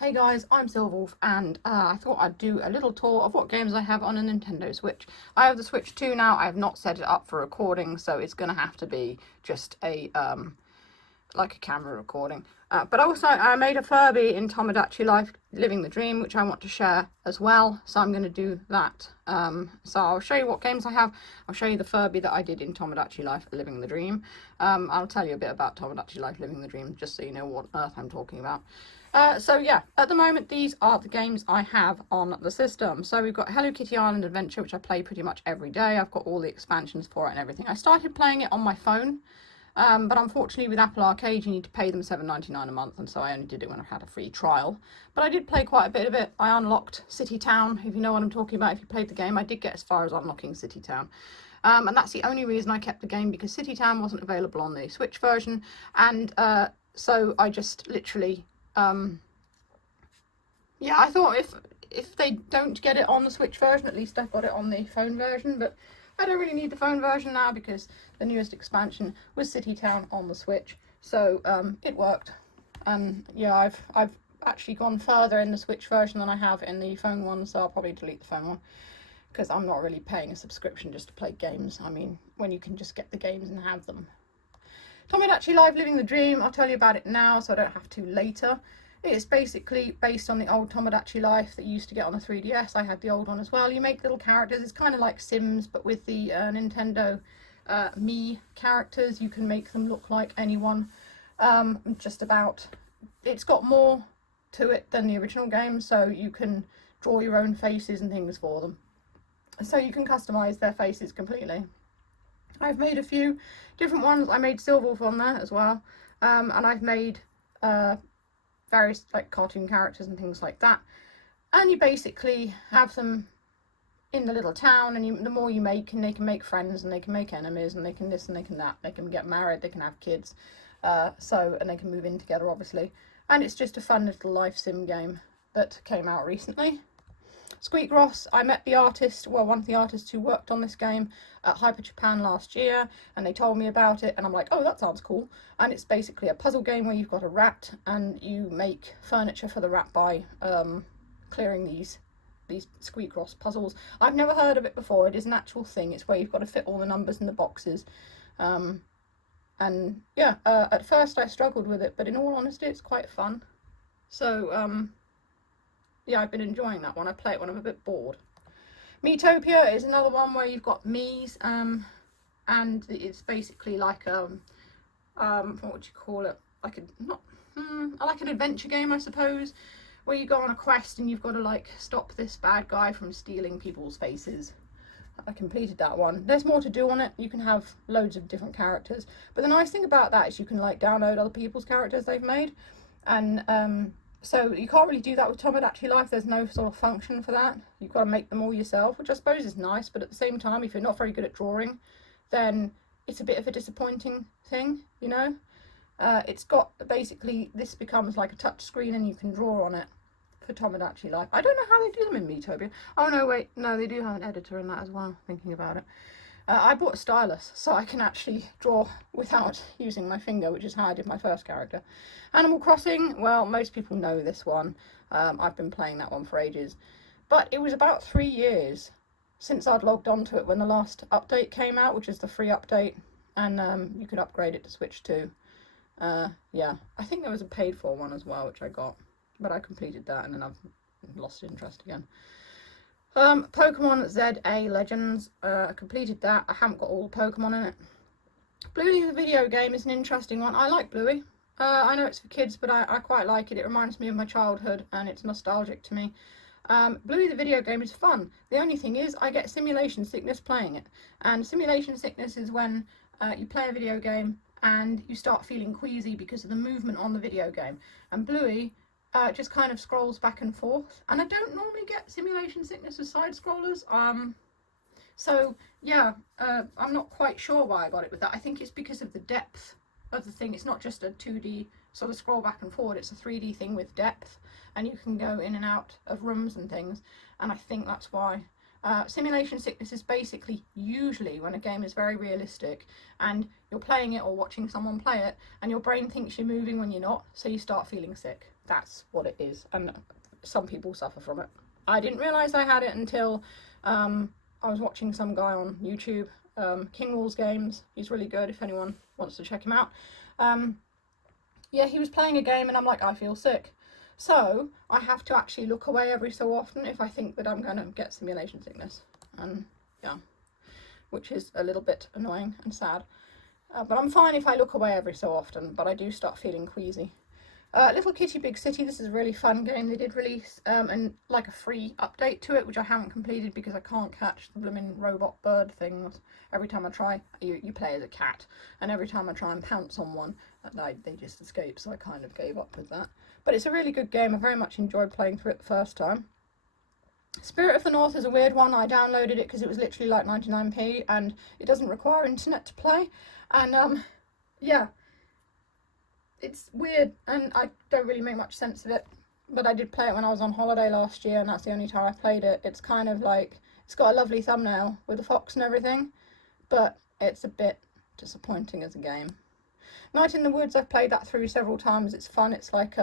Hey guys, I'm Silverwolf and I thought I'd do a little tour of what games I have on a Nintendo Switch. I have the Switch 2 now. I have not set it up for recording, so it's going to have to be just a like a camera recording. But also I made a Furby in Tomodachi Life Living the Dream, which I want to share as well, so I'm going to do that. So I'll show you what games I have. I'll show you the Furby that I did in Tomodachi Life Living the Dream. I'll tell you a bit about Tomodachi Life Living the Dream, just so you know what on earth I'm talking about. So yeah, at the moment these are the games I have on the system. So we've got Hello Kitty Island Adventure, which I play pretty much every day. I've got all the expansions for it and everything. I started playing it on my phone, but unfortunately with Apple Arcade you need to pay them $7.99 a month, and so I only did it when I had a free trial. But I did play quite a bit of it. I unlocked City Town, if you know what I'm talking about. If you played the game, I did get as far as unlocking City Town. And that's the only reason I kept the game, because City Town wasn't available on the Switch version, and so I just literally yeah, I thought if they don't get it on the Switch version, at least I've got it on the phone version. But I don't really need the phone version now, because the newest expansion was City Town on the Switch, so it worked. And yeah, I've actually gone further in the Switch version than I have in the phone one, so I'll probably delete the phone one, because I'm not really paying a subscription just to play games. I mean, when you can just get the games and have them. Tomodachi Life Living the Dream, I'll tell you about it now so I don't have to later. It's basically based on the old Tomodachi Life that you used to get on the 3DS. I had the old one as well. You make little characters. It's kind of like Sims, but with the Nintendo Mii characters. You can make them look like anyone. Just about. It's got more to it than the original game, so you can draw your own faces and things for them. So you can customize their faces completely. I've made a few different ones. I made Silverwolf on there as well, and I've made various like cartoon characters and things like that. And you basically have them in the little town, and the more you make, and they can make friends, and they can make enemies, and they can this and they can that. They can get married, they can have kids, and they can move in together, obviously. And it's just a fun little life sim game that came out recently. Squeak Ross, I met the artist, well, one of the artists who worked on this game at Hyper Japan last year, and they told me about it, and I'm like, oh, that sounds cool. And it's basically a puzzle game where you've got a rat, and you make furniture for the rat by clearing these Squeak Ross puzzles. I've never heard of it before. It is an actual thing. It's where you've got to fit all the numbers in the boxes. And yeah, at first I struggled with it, but in all honesty, it's quite fun. So, yeah, I've been enjoying that one. I play it when I'm a bit bored. Miitopia is another one where you've got Miis, and it's basically like what would you call it? Like like an adventure game, I suppose, where you go on a quest and you've got to like stop this bad guy from stealing people's faces. I completed that one. There's more to do on it. You can have loads of different characters, but the nice thing about that is you can like download other people's characters they've made, and so you can't really do that with Tomodachi Life. There's no sort of function for that. You've got to make them all yourself, which I suppose is nice, but at the same time, if you're not very good at drawing, then it's a bit of a disappointing thing, you know? It's got, basically, this becomes like a touch screen and you can draw on it for Tomodachi Life. I don't know how they do them in Miitopia. Oh no, wait, no, they do have an editor in that as well, thinking about it. I bought a stylus, so I can actually draw without using my finger, which is how I did my first character. Animal Crossing, well, most people know this one. I've been playing that one for ages. But it was about 3 years since I'd logged onto it when the last update came out, which is the free update, and you could upgrade it to Switch 2. Yeah, I think there was a paid for one as well, which I got. But I completed that, and then I've lost interest again. Pokemon ZA Legends, I completed that. I haven't got all the Pokemon in it. Bluey the video game is an interesting one. I like Bluey. I know it's for kids, but I quite like it. It reminds me of my childhood, and it's nostalgic to me. Bluey the video game is fun. The only thing is, I get simulation sickness playing it. And simulation sickness is when you play a video game and you start feeling queasy because of the movement on the video game. And Bluey just kind of scrolls back and forth, and I don't normally get simulation sickness with side scrollers, so yeah, I'm not quite sure why I got it with that. I think it's because of the depth of the thing. It's not just a 2D sort of scroll back and forward, it's a 3D thing with depth, and you can go in and out of rooms and things, and I think that's why. Simulation sickness is basically usually when a game is very realistic and you're playing it or watching someone play it, and your brain thinks you're moving when you're not, so you start feeling sick. that's what it is, and some people suffer from it. I didn't realise I had it until I was watching some guy on YouTube, King Walls Games. He's really good if anyone wants to check him out. Yeah, he was playing a game and I'm like, I feel sick. So I have to actually look away every so often if I think that I'm going to get simulation sickness. And yeah, which is a little bit annoying and sad. But I'm fine if I look away every so often, but I do start feeling queasy. Little Kitty Big City, this is a really fun game. They did release like a free update to it, which I haven't completed because I can't catch the blooming robot bird things. Every time I try, you play as a cat, and every time I try and pounce on one, they just escape, so I kind of gave up with that. But it's a really good game. I very much enjoyed playing through it the first time. Spirit of the North is a weird one. I downloaded it because it was literally like 99p, and it doesn't require internet to play. And yeah, it's weird, and I don't really make much sense of it. But I did play it when I was on holiday last year, and that's the only time I played it. It's kind of like, it's got a lovely thumbnail with a fox and everything, but it's a bit disappointing as a game. Night in the Woods, I've played that through several times. It's fun. It's like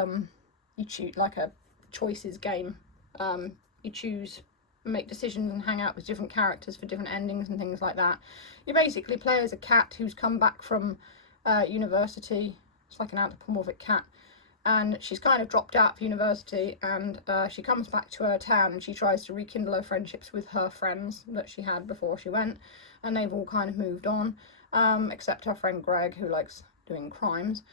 you choose, like a choices game. You choose, make decisions and hang out with different characters for different endings and things like that. You basically play as a cat who's come back from university. It's like an anthropomorphic cat, and she's kind of dropped out of university, and she comes back to her town and she tries to rekindle her friendships with her friends that she had before she went, and they've all kind of moved on, except her friend Greg, who likes doing crimes.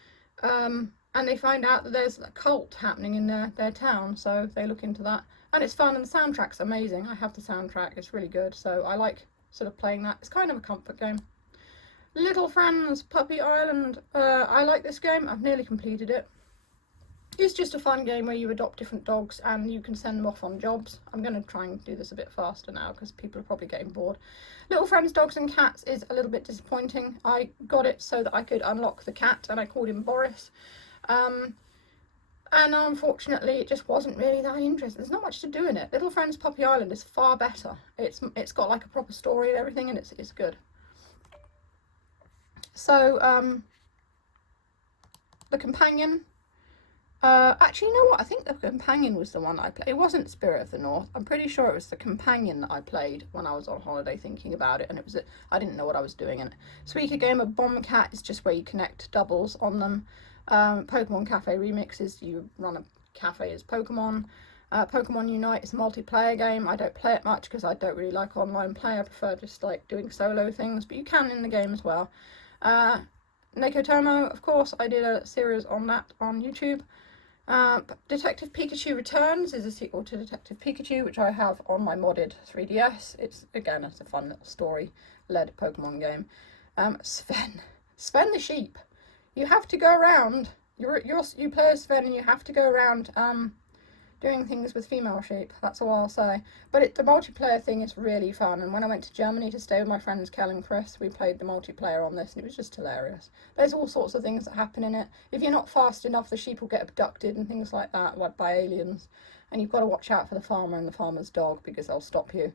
And they find out that there's a cult happening in their town, so they look into that. And it's fun, and the soundtrack's amazing. I have the soundtrack, it's really good, so I like sort of playing that. It's kind of a comfort game. Little Friends, Puppy Island. I like this game. I've nearly completed it. It's just a fun game where you adopt different dogs and you can send them off on jobs. I'm going to try and do this a bit faster now because people are probably getting bored. Little Friends, Dogs and Cats is a little bit disappointing. I got it so that I could unlock the cat, and I called him Boris. And unfortunately it just wasn't really that interesting. There's not much to do in it. Little Friends Puppy Island is far better. It's got like a proper story and everything, and it's good. So The Companion, actually, you know what, I think The Companion was the one I played. It wasn't Spirit of the North. I'm pretty sure it was The Companion that I played when I was on holiday thinking about it, and I didn't know what I was doing in it. Squeaky Game of Bomb Cat is just where you connect doubles on them. Pokemon Cafe Remix is you run a cafe as Pokemon. Pokemon Unite is a multiplayer game. I don't play it much because I don't really like online play. I prefer just like doing solo things, but you can in the game as well. Nekotomo, of course, I did a series on that on YouTube. Detective Pikachu Returns is a sequel to Detective Pikachu, which I have on my modded 3DS. It's a fun little story-led Pokemon game. Sven the sheep. You have to go around. You play as Sven, and you have to go around doing things with female sheep. That's all I'll say. But the multiplayer thing is really fun, and when I went to Germany to stay with my friends Kel and Chris, we played the multiplayer on this, and it was just hilarious. There's all sorts of things that happen in it. If you're not fast enough, the sheep will get abducted and things like that, like by aliens, and you've got to watch out for the farmer and the farmer's dog because they'll stop you.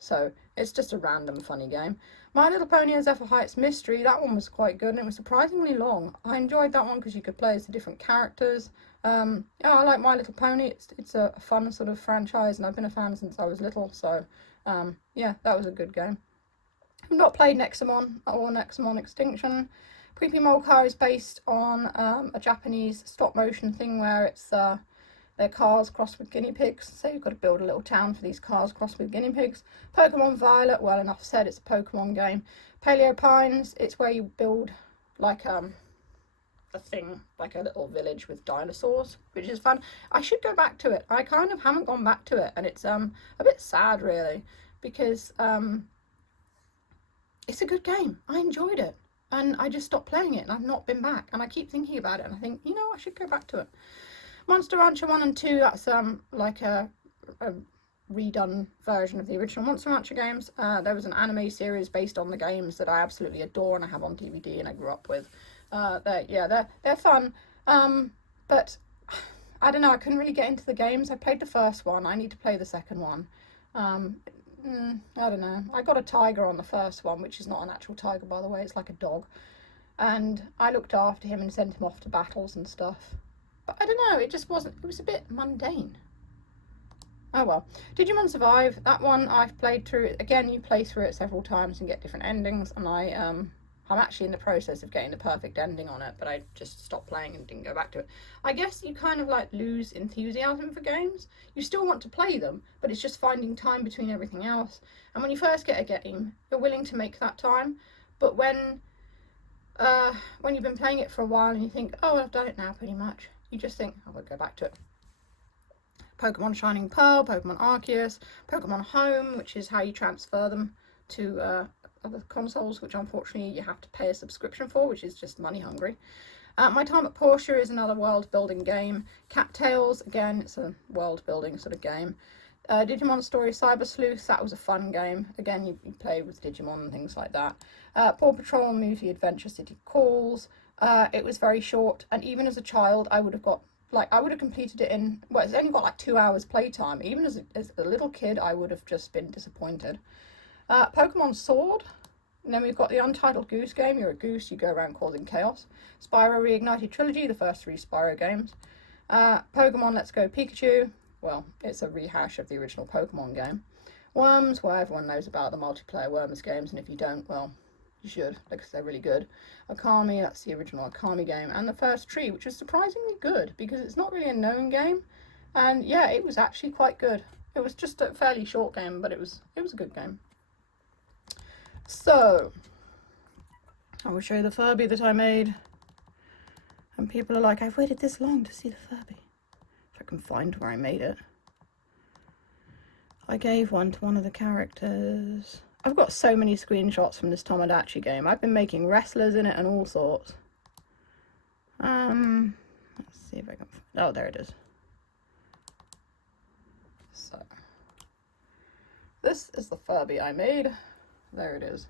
So it's just a random funny game. My Little Pony and Zephyr Heights Mystery, that one was quite good, and it was surprisingly long. I enjoyed that one because you could play as the different characters. Yeah, I like My Little Pony. It's a fun sort of franchise, and I've been a fan since I was little, so yeah, that was a good game. I've not played Nexamon or Nexamon Extinction. Creepy Molcar is based on a Japanese stop motion thing where it's their cars crossed with guinea pigs, so you've got to build a little town for these cars crossed with guinea pigs. Pokemon Violet, well, enough said, it's a Pokemon game. Paleo Pines, it's where you build like a thing, like a little village with dinosaurs, which is fun. I should go back to it. I kind of haven't gone back to it, and it's a bit sad really, because it's a good game. I enjoyed it, and I just stopped playing it, and I've not been back, and I keep thinking about it, and I think, you know, I should go back to it. Monster Rancher 1 and 2, that's like a redone version of the original Monster Rancher games. There was an anime series based on the games that I absolutely adore and I have on DVD and I grew up with. They're fun, but I don't know, I couldn't really get into the games. I played the first one, I need to play the second one. I don't know, I got a tiger on the first one, which is not an actual tiger, by the way, it's like a dog, and I looked after him and sent him off to battles and stuff. but I don't know, it just wasn't, it was a bit mundane. Oh well. Digimon Survive, that one I've played through it. Again, you play through it several times and get different endings, and I'm actually in the process of getting the perfect ending on it, but I just stopped playing and didn't go back to it. I guess you kind of like lose enthusiasm for games. You still want to play them, but it's just finding time between everything else. And when you first get a game, you're willing to make that time, but when you've been playing it for a while and you think, oh, I've done it now pretty much, you just think, I will go back to it. Pokemon Shining Pearl, Pokemon Arceus, Pokemon Home, which is how you transfer them to other consoles, which unfortunately you have to pay a subscription for, which is just money hungry. My Time at Portia is another world building game. Cattails, again, it's a world building sort of game. Digimon Story Cyber Sleuth, that was a fun game. Again, you play with Digimon and things like that. Paw Patrol Movie Adventure City Calls. It was very short, and even as a child, I would have completed it in, well, it's only got like 2 hours playtime. Even as a little kid, I would have just been disappointed. Pokemon Sword. And then we've got the Untitled Goose Game. You're a goose, you go around causing chaos. Spyro Reignited Trilogy, the first 3 Spyro games. Pokemon Let's Go Pikachu. Well, it's a rehash of the original Pokemon game. Worms, well, everyone knows about the multiplayer Worms games, and if you don't, well, you should, because they're really good. Akami, that's the original Akami game. And the first Tree, which was surprisingly good, because it's not really a known game. And yeah, it was actually quite good. It was just a fairly short game, but it was a good game. So, I will show you the Furby that I made. And people are like, I've waited this long to see the Furby. If I can find where I made it. I gave one to one of the characters. I've got so many screenshots from this Tomodachi game. I've been making wrestlers in it and all sorts. Let's see if I can find, oh, there it is. So, this is the Furby I made. There it is.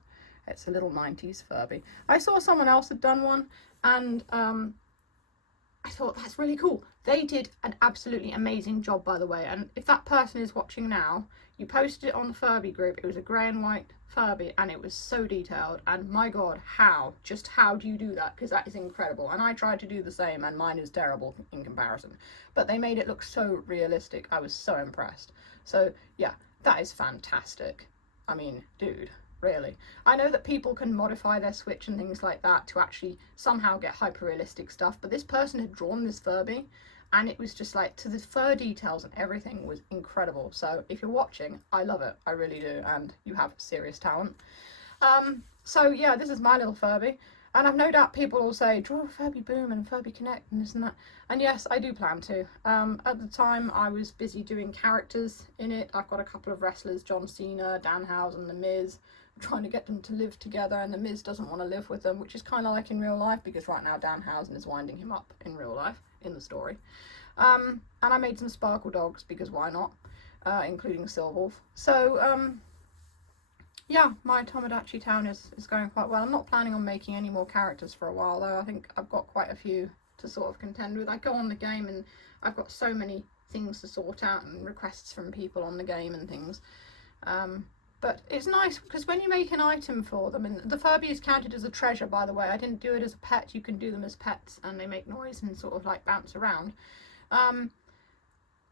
It's a little 90s Furby. I saw someone else had done one, and I thought, that's really cool. They did an absolutely amazing job, by the way, and if that person is watching now, you posted it on the Furby group. It was a grey and white Furby, and it was so detailed, and my god, how do you do that? Because that is incredible. And I tried to do the same, and mine is terrible in comparison, but they made it look so realistic. I was so impressed. So yeah, that is fantastic. I mean, dude, really. I know that people can modify their Switch and things like that to actually somehow get hyper-realistic stuff, but this person had drawn this Furby, and it was just like, to the fur details and everything was incredible. So if you're watching, I love it. I really do, and you have serious talent. So yeah, this is my little Furby, and I've no doubt people will say, draw a Furby Boom and a Furby Connect and this and that. And yes, I do plan to. At the time, I was busy doing characters in it. I've got a couple of wrestlers, John Cena, Danhausen, The Miz. I'm trying to get them to live together, and The Miz doesn't want to live with them, which is kind of like in real life, because right now Danhausen is winding him up in real life, in the story. And I made some Sparkle Dogs, because why not, including Silwolf. So, yeah, my Tomodachi Town is going quite well. I'm not planning on making any more characters for a while, though. I think I've got quite a few to sort of contend with. I go on the game and I've got so many things to sort out and requests from people on the game and things. But it's nice because when you make an item for them, and the Furby is counted as a treasure, by the way. I didn't do it as a pet. You can do them as pets, and they make noise and sort of like bounce around.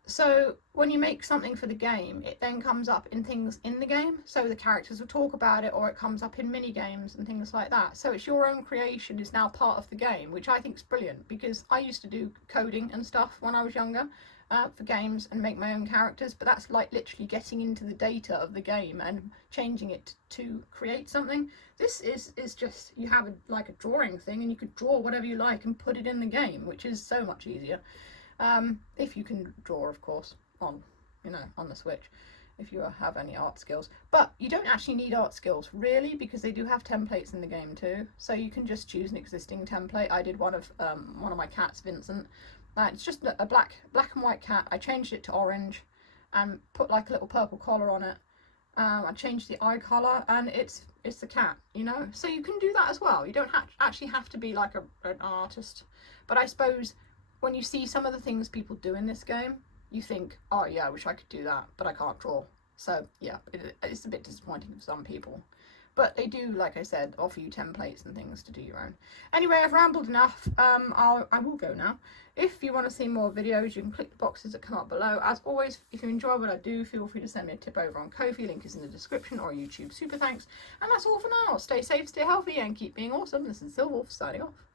So when you make something for the game, it then comes up in things in the game. So the characters will talk about it, or it comes up in mini games and things like that. So it's your own creation, is now part of the game, which I think is brilliant, because I used to do coding and stuff when I was younger for games and make my own characters, but that's like literally getting into the data of the game and changing it to create something. This is just, you have like a drawing thing, and you could draw whatever you like and put it in the game, which is so much easier. If you can draw, of course, on the Switch, if you have any art skills. But you don't actually need art skills, really, because they do have templates in the game too. So you can just choose an existing template. I did one of my cats, Vincent. It's just a black and white cat. I changed it to orange and put like a little purple collar on it. I changed the eye colour, and it's the cat, So you can do that as well. You don't actually have to be like an artist. But I suppose when you see some of the things people do in this game, you think, oh yeah, I wish I could do that, but I can't draw. So yeah, it's a bit disappointing for some people. But they do, like I said, offer you templates and things to do your own. Anyway, I've rambled enough. I will go now. If you want to see more videos, you can click the boxes that come up below. As always, if you enjoy what I do, feel free to send me a tip over on Ko-fi. Link is in the description, or YouTube super thanks. And that's all for now. Stay safe, stay healthy, and keep being awesome. This is Silverwolf signing off.